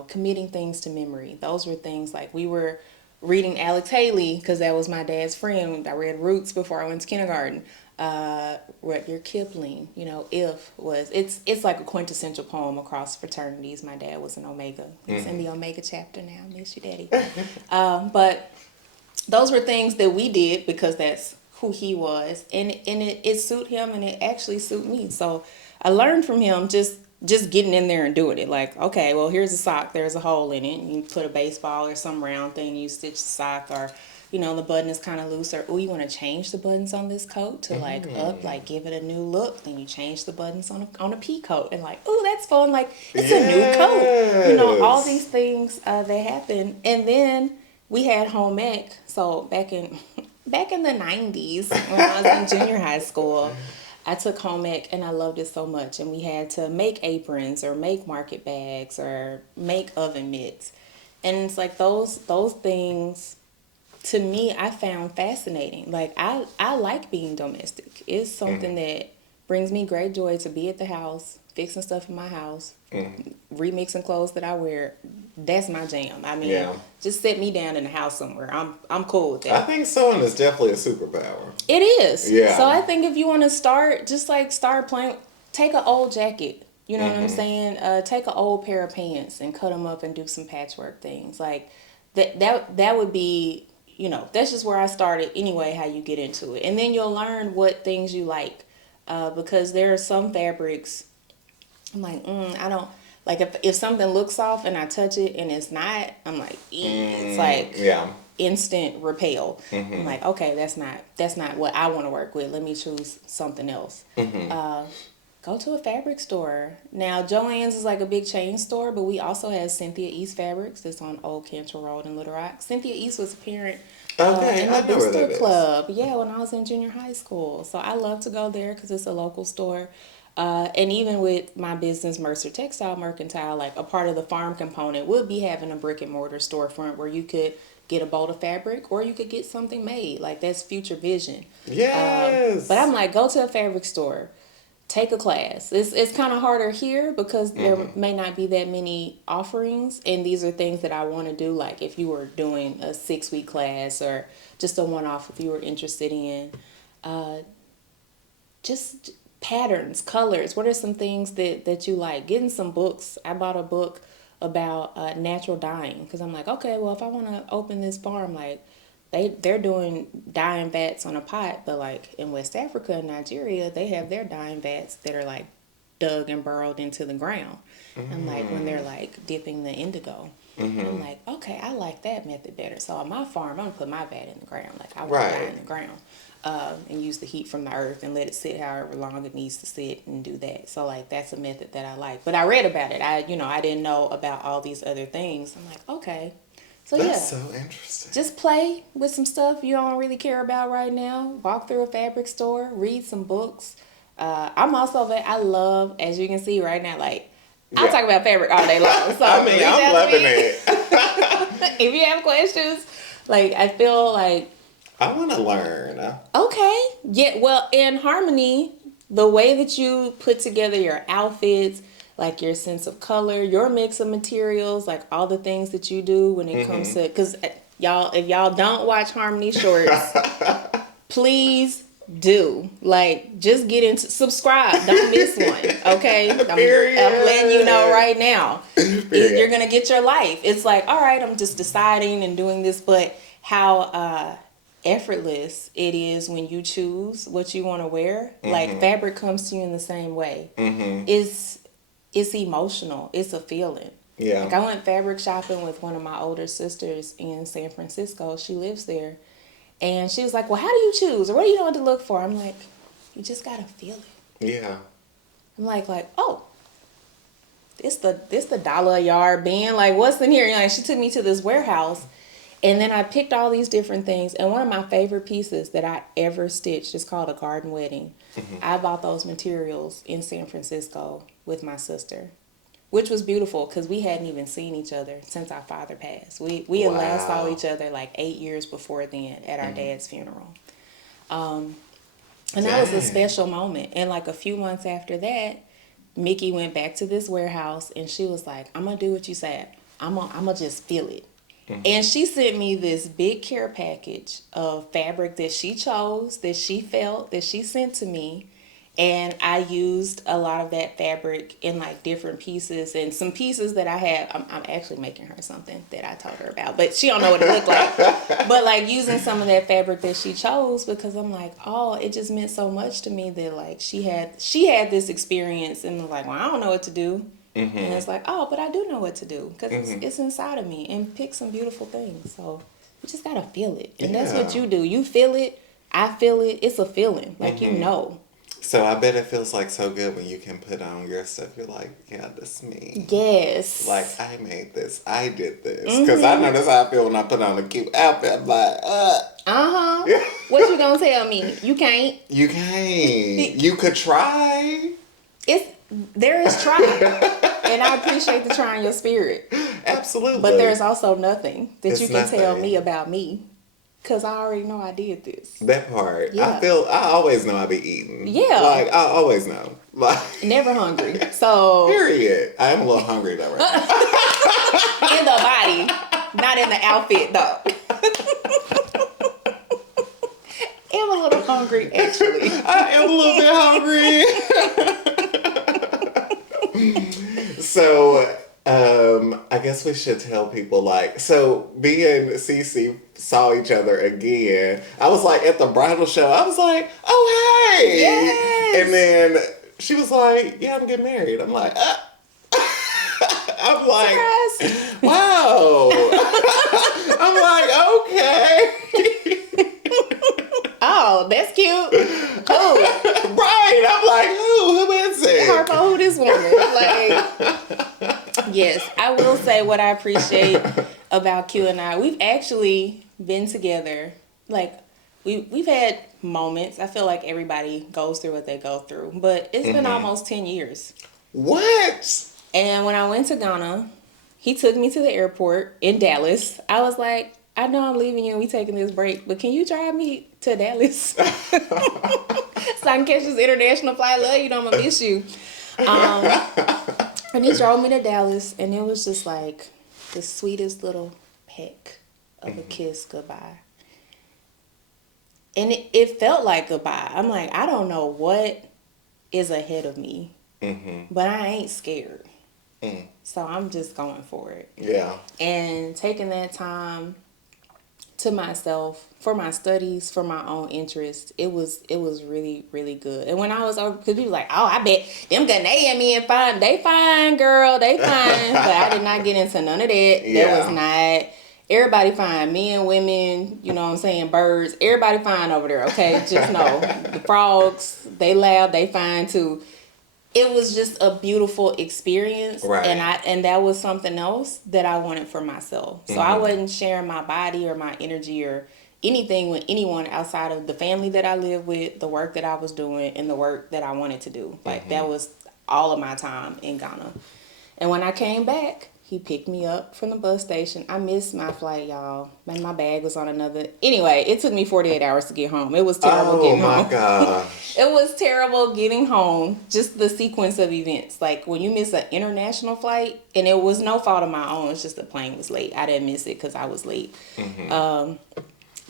committing things to memory. Those were things like we were reading Alex Haley because that was my dad's friend. I read Roots before I went to kindergarten. Read your Kipling. It's like a quintessential poem across fraternities. My dad was an Omega. He's in the Omega chapter now. Miss you, Daddy. But those were things that we did because that's who he was, and it suit him, and it actually suit me. So I learned from him just getting in there and doing it. Like, okay, well, here's a sock. There's a hole in it. You put a baseball or some round thing. You stitch the sock, or the button is kind of loose. Or you want to change the buttons on this coat to give it a new look. Then you change the buttons on a pea coat, and that's fun. Like it's a new coat. All these things that happen, and then we had home ec. So back in the 90s when I was in junior high school. I took home ec and I loved it so much, and we had to make aprons or make market bags or make oven mitts, and it's like those things to me I found fascinating. Like I like being domestic. It's something that brings me great joy to be at the house, fixing stuff in my house, remixing clothes that I wear. That's my jam. I mean, just set me down in the house somewhere. I'm cool with that. I think sewing is definitely a superpower. It is. Yeah. So I think if you want to start, just like start playing, take an old jacket. You know what I'm saying? Take an old pair of pants and cut them up and do some patchwork things. Like that would be, that's just where I started anyway, how you get into it. And then you'll learn what things you like. Because there are some fabrics, I'm like, I don't. Like if something looks soft and I touch it and it's not, I'm like, it's like instant repel. I'm like, okay, that's not what I want to work with. Let me choose something else. Go to a fabric store. Now Joann's is like a big chain store, but we also have Cynthia East Fabrics that's on Old Cantrell Road in Little Rock. Cynthia East was a parent in the Booster Club. Yeah, when I was in junior high school. So I love to go there because it's a local store. And even with my business, Mercer Textile Mercantile, like a part of the farm component would be having a brick and mortar storefront where you could get a bolt of fabric or you could get something made. Like that's future vision. Yes. But I'm like, go to a fabric store. take a class. It's kind of harder here because there may not be that many offerings, and these are things that I want to do. Like if you were doing a 6-week class or just a one-off, if you were interested in just patterns, colors. What are some things that you like? Getting some books. I bought a book about natural dyeing because I'm like, okay, well, if I want to open this farm, like they're doing dyeing vats on a pot, but like in West Africa and Nigeria, they have their dyeing vats that are like dug and burrowed into the ground. And like when they're like dipping the indigo. I'm like, okay, I like that method better. So on my farm, I'm gonna put my vat in the ground. Like I want to dye in the ground. And use the heat from the earth and let it sit however long it needs to sit and do that. So like that's a method that I like. But I read about it. I didn't know about all these other things. I'm like, okay. So that's so interesting. Just play with some stuff you don't really care about right now. Walk through a fabric store, read some books. I'm also I love, as you can see right now, like I talk about fabric all day long. So I mean, I'm loving it. If you have questions, like I feel like I want to learn. Okay. Yeah, well, in Harmony, the way that you put together your outfits, like your sense of color, your mix of materials, like all the things that you do when it comes to, because y'all, if y'all don't watch Harmony shorts, please do. Like, just get into, subscribe. Don't miss one, okay? I'm letting you know right now. You're going to get your life. It's like, all right, I'm just deciding and doing this, but how effortless it is when you choose what you want to wear. Like fabric comes to you in the same way. It's emotional. It's a feeling. Yeah. Like I went fabric shopping with one of my older sisters in San Francisco. She lives there, and she was like, "Well, how do you choose, or what do you know what to look for?" I'm like, "You just gotta feel it." Yeah. I'm like, oh, this the dollar a yard bin. Like, what's in here? Like, she took me to this warehouse. And then I picked all these different things. And one of my favorite pieces that I ever stitched is called a garden wedding. I bought those materials in San Francisco with my sister, which was beautiful because we hadn't even seen each other since our father passed. We had last saw each other like 8 years before then at our dad's funeral. And that was a special moment. And like a few months after that, Mickey went back to this warehouse and she was like, I'm going to do what you said. I'm gonna just feel it. And she sent me this big care package of fabric that she chose, that she felt, that she sent to me. And I used a lot of that fabric in like different pieces, and some pieces that I have, I'm actually making her something that I told her about, but she don't know what it looked like. But like using some of that fabric that she chose, because I'm like, oh, it just meant so much to me that like she had this experience, and I'm like, well, I don't know what to do. And it's like, oh, but I do know what to do because it's inside of me, and pick some beautiful things. So you just gotta feel it, and that's what you do. You feel it, I feel it. It's a feeling, like you know. So I bet it feels like so good when you can put on your stuff. You're like, yeah, this me. Yes. Like I made this, I did this, because I know that's how I feel when I put on a cute outfit. I'm like, What you gonna tell me? You can't. You can't. You could try. There is trying, and I appreciate the trying your spirit. Absolutely. But there's also nothing that you can tell me about me, because I already know I did this. That part. Yeah. I always know I be eating. Yeah. Like, I always know. Like, never hungry. So. Period. I am a little hungry though right now. In the body, not in the outfit though. I'm a little hungry, actually. I am a little bit hungry. So, I guess we should tell people, like, so me and CC saw each other again. I was like at the bridal show. I was like, oh, hey. Yes. And then she was like, yeah, I'm getting married. I'm like, I'm like, surprise. Wow. I'm like, okay. Oh, that's cute. Who? Right. I'm like, who is it? Harpo, who this woman? Like, yes, I will say what I appreciate about Q and I. We've actually been together. Like, we've had moments. I feel like everybody goes through what they go through, but it's been almost 10 years. What? And when I went to Ghana, he took me to the airport in Dallas. I was like, I know I'm leaving you and we taking this break, but can you drive me to Dallas. So I can catch this international flight. Love you, know I'm gonna miss you. And he drove me to Dallas, and it was just like the sweetest little peck of a kiss goodbye. And it felt like goodbye. I'm like, I don't know what is ahead of me, but I ain't scared. So I'm just going for it. Yeah. And taking that time to myself for my studies, for my own interest, it was really, really good. And when I was over, because people like, oh, I bet them Ghanaian men fine. They fine, girl. They fine. But I did not get into none of that. Yeah. That was not. Everybody fine. Men, women, you know what I'm saying, birds. Everybody fine over there, okay? Just know. The frogs, they loud, they fine too. It was just a beautiful experience, right. and that was something else that I wanted for myself. So I wasn't sharing my body or my energy or anything with anyone outside of the family that I live with, the work that I was doing, and the work that I wanted to do. Like that was all of my time in Ghana. And when I came back, he picked me up from the bus station. I missed my flight, y'all. Man, my bag was on another. Anyway, it took me 48 hours to get home. It was terrible getting home. Oh, my gosh. It was terrible getting home. Just the sequence of events. Like, when you miss an international flight, and it was no fault of my own. It's just the plane was late. I didn't miss it because I was late. My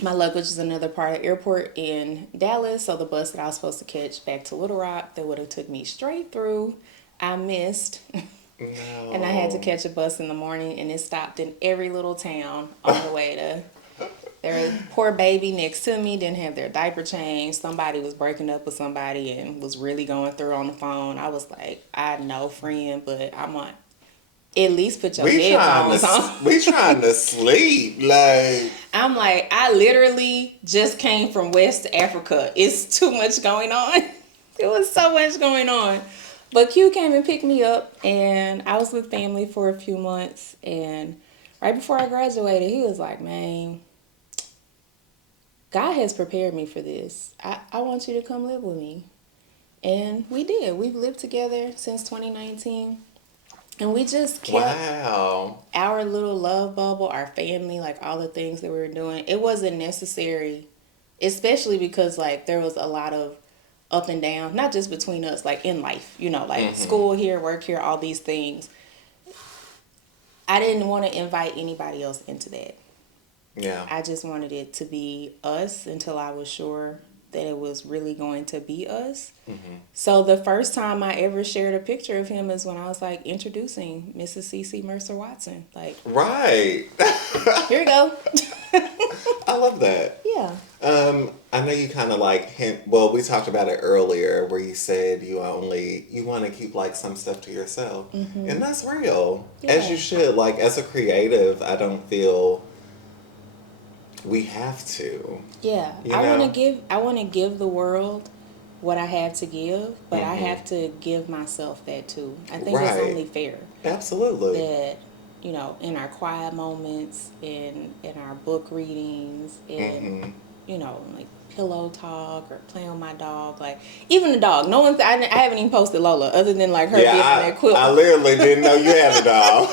luggage is another part of the airport in Dallas. So the bus that I was supposed to catch back to Little Rock that would have took me straight through, I missed. No. And I had to catch a bus in the morning, and it stopped in every little town on the way to. There was a poor baby next to me, didn't have their diaper changed. Somebody was breaking up with somebody and was really going through on the phone. I was like, I know, friend, but I'm on. At least put your headphones on. We trying to sleep. Like, I'm like, I literally just came from West Africa. It's too much going on. There was so much going on. But Q came and picked me up, and I was with family for a few months. And right before I graduated, he was like, man, God has prepared me for this. I want you to come live with me. And we did. We've lived together since 2019. And we just kept our little love bubble, our family, like all the things that we were doing. It wasn't necessary, especially because like there was a lot of up and down, not just between us, like in life, you know, like school here, work here, all these things. I didn't want to invite anybody else into that. Yeah. I just wanted it to be us until I was sure that it was really going to be us. So the first time I ever shared a picture of him is when I was like introducing Mrs. CC Mercer-Watson. Like, right. Here you go. I love that. Yeah. I know you kind of like well, we talked about it earlier where you said you want to keep like some stuff to yourself. And that's real. Yeah. As you should. Like, as a creative, I don't feel we have to. Yeah. I want to give the world what I have to give, but I have to give myself that too. I think it's only fair. Absolutely. That, you know, in our quiet moments, in our book readings, in, you know, like pillow talk or playing with my dog, like even the dog. No one, I haven't even posted Lola other than like her being in that quilt. I literally didn't know you had a dog.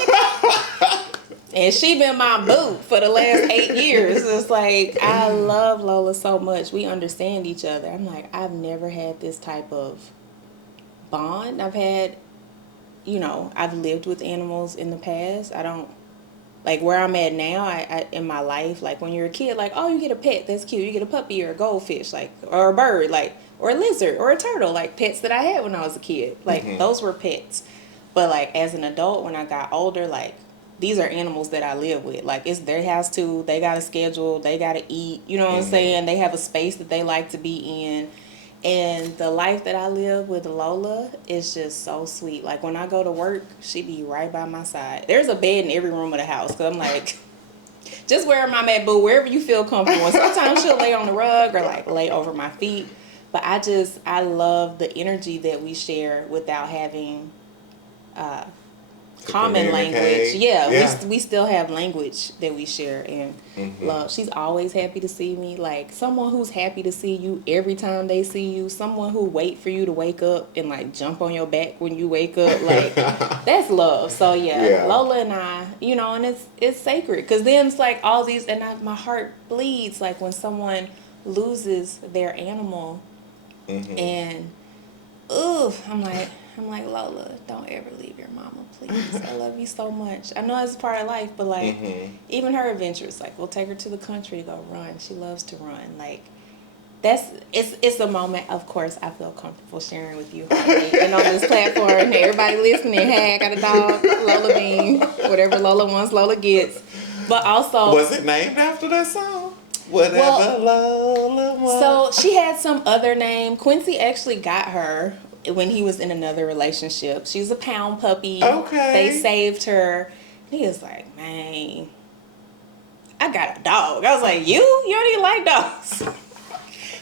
And she been my boo for the last 8 years. It's like, I love Lola so much. We understand each other. I'm like, I've never had this type of bond. I've had, you know, I've lived with animals in the past. I don't, like where I'm at now, I in my life, like when you're a kid, like, oh, you get a pet, that's cute. You get a puppy or a goldfish, like, or a bird, like, or a lizard or a turtle, like pets that I had when I was a kid. Like, those were pets. But like as an adult, when I got older, like, these are animals that I live with. Like, it's their house too. They got a schedule. They got to eat. You know what I'm saying? They have a space that they like to be in. And the life that I live with Lola is just so sweet. Like, when I go to work, she be right by my side. There's a bed in every room of the house. Because I'm like, just where I'm at, boo, wherever you feel comfortable. And sometimes she'll lay on the rug or, like, lay over my feet. But I love the energy that we share without having common language. We still have language that we share and love. She's always happy to see me. Like, someone who's happy to see you every time they see you, someone who wait for you to wake up and like jump on your back when you wake up, like that's love. So Lola and I, you know, and it's sacred, because then it's like all these, and my heart bleeds like when someone loses their animal, Mm-hmm. and ooh, I'm like, Lola, don't ever leave your mama, please. I love you so much. I know it's part of life, but like, Mm-hmm. even her adventures, like, we'll take her to the country to go run. She loves to run. Like, that's it's a moment. Of course, I feel comfortable sharing with you, Harvey, and on this platform, and everybody listening. Hey, I got a dog, Lola Bean. Whatever Lola wants, Lola gets. But also, Was it named after that song? Whatever well, Lola so wants. she had some other name. Quincy actually got her when he was in another relationship. She was a pound puppy. They Okay. saved her. He was like, man, I got a dog. I was like, you don't even like dogs.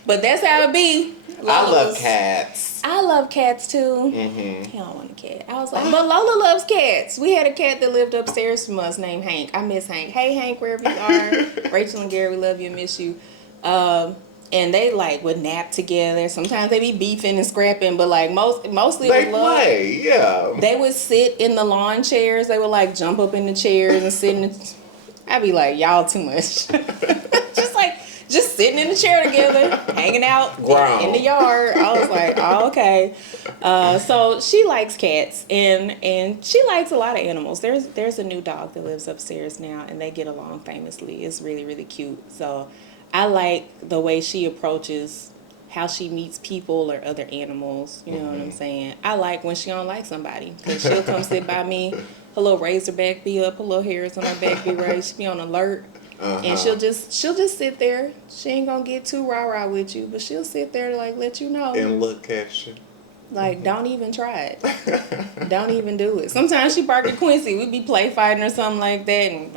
But that's how it be. I Lola love was. cats. I love cats too. Mm-hmm. He don't want a cat. I was like, but Lola loves cats. We had a cat that lived upstairs from us named Hank. I miss Hank. Hey Hank, wherever you are. Rachel and Gary, we love you and miss you. And they like would nap together. Sometimes they be beefing and scrapping, but like mostly it was They love. play, yeah. They would sit in the lawn chairs. They would like jump up in the chairs and sit in the, I'd be like, y'all too much. just sitting in the chair together, hanging out in the Grown. yard. I was like, oh, okay. So she likes cats, and she likes a lot of animals. There's a new dog that lives upstairs now, and they get along famously. It's really, really cute. So I like the way she approaches how she meets people or other animals. You know what I'm saying? I like when she don't like somebody, because she'll come sit by me. Her little razorback be up, her little hairs on her back be raised. She be on alert. And Uh-huh. she'll just sit there. She ain't gonna get too rah-rah with you, but she'll sit there to like let you know. And look at you. Like, don't even try it. Don't even do it. Sometimes she bark at Quincy. We be play fighting or something like that, and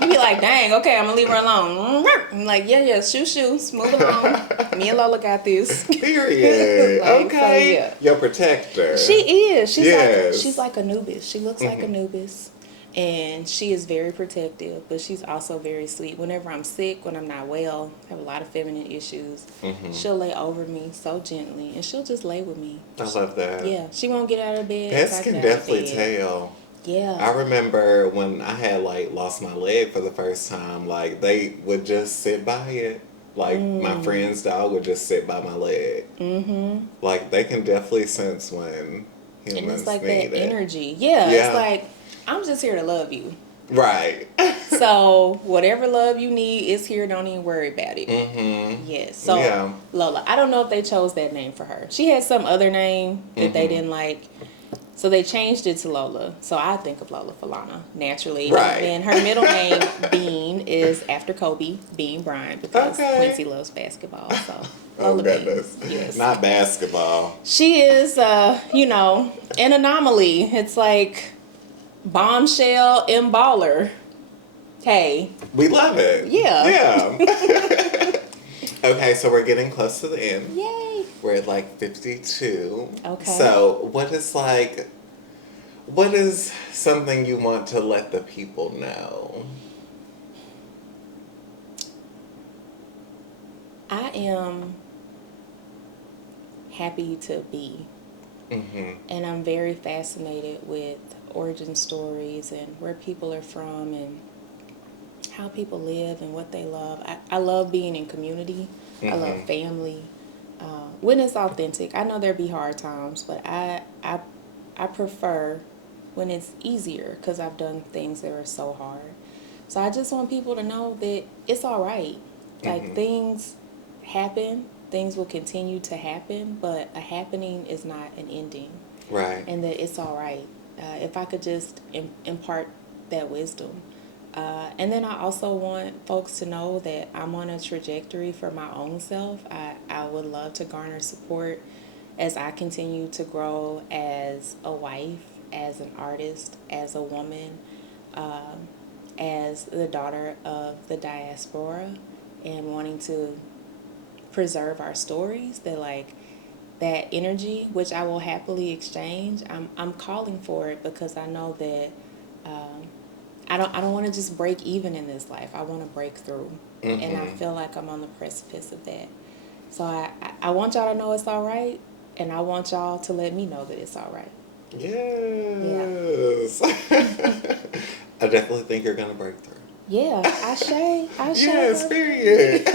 you be like, dang, okay, I'm gonna leave her alone. I'm like, yeah, shoo, smooth along. Me and Lola got this. Period. Like, so Okay. yeah. Your protector. She is. Yes. She's like Anubis. She looks like Anubis. And she is very protective, but she's also very sweet. Whenever I'm sick, when I'm not well, I have a lot of feminine issues, she'll lay over me so gently, and she'll just lay with me. I love that. Yeah, she won't get out of bed. Pets can definitely tell. Yeah. I remember when I had like lost my leg for the first time, like they would just sit by it. Like my friend's dog would just sit by my leg. Mm-hmm. Like they can definitely sense when humans And it's like need that it. energy. Yeah, Yeah. it's like, I'm just here to love you. Right. So whatever love you need is here. Don't even worry about it. Mm-hmm. Yes. So Yeah. Lola, I don't know if they chose that name for her. She had some other name that they didn't like. So they changed it to Lola. So I think of Lola Falana naturally. Right. And her middle name, Bean, is after Kobe Bean Bryant, because Okay. Quincy loves basketball. So Oh Lola Bean. goodness. Yes. Not basketball. She is, an anomaly. It's like bombshell and baller. Hey. We love it. Yeah. Yeah. Okay, so we're getting close to the end. Yay. We're at like 52. Okay. So what is something you want to let the people know? I am happy to be. Mm-hmm. And I'm very fascinated with origin stories and where people are from and how people live and what they love. I love being in community. I love family. When it's authentic. I know there be hard times, but I prefer when it's easier, because I've done things that are so hard. So I just want people to know that it's all right. Like, things happen. Things will continue to happen, but a happening is not an ending. Right. And that it's all right. If I could just impart that wisdom. And then I also want folks to know that I'm on a trajectory for my own self. I would love to garner support as I continue to grow as a wife, as an artist, as a woman, as the daughter of the diaspora, and wanting to preserve our stories. That energy, which I will happily exchange, I'm calling for it, because I know that I don't want to just break even in this life. I want to break through, and I feel like I'm on the precipice of that. So I want y'all to know it's all right, and I want y'all to let me know that it's all right. Yes. I definitely think you're gonna break through. Yeah, I Yes, sure. period.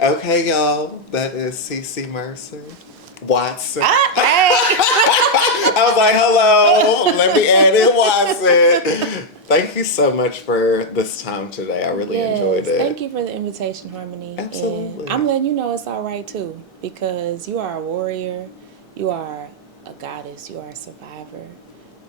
Okay, y'all. That is CC Mercer-Watson. I was like, hello, let me add in Watson. Thank you so much for this time today. I really enjoyed Yes, thank it. you for the invitation, Harmony. And I'm Absolutely. letting you know it's all right too, because you are a warrior, you are a goddess, you are a survivor,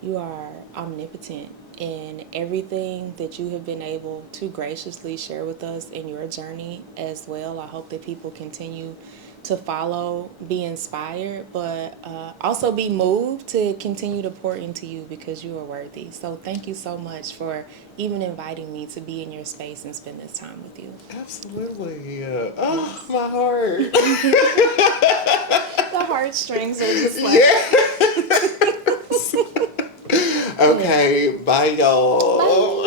you are omnipotent. And everything that you have been able to graciously share with us in your journey as well, I hope that people continue to follow, be inspired, but also be moved to continue to pour into you because you are worthy. So thank you so much for even inviting me to be in your space and spend this time with you. Absolutely. Oh, Yes. my heart. The heartstrings are just like, Yes. yes. Okay, bye, y'all. Bye.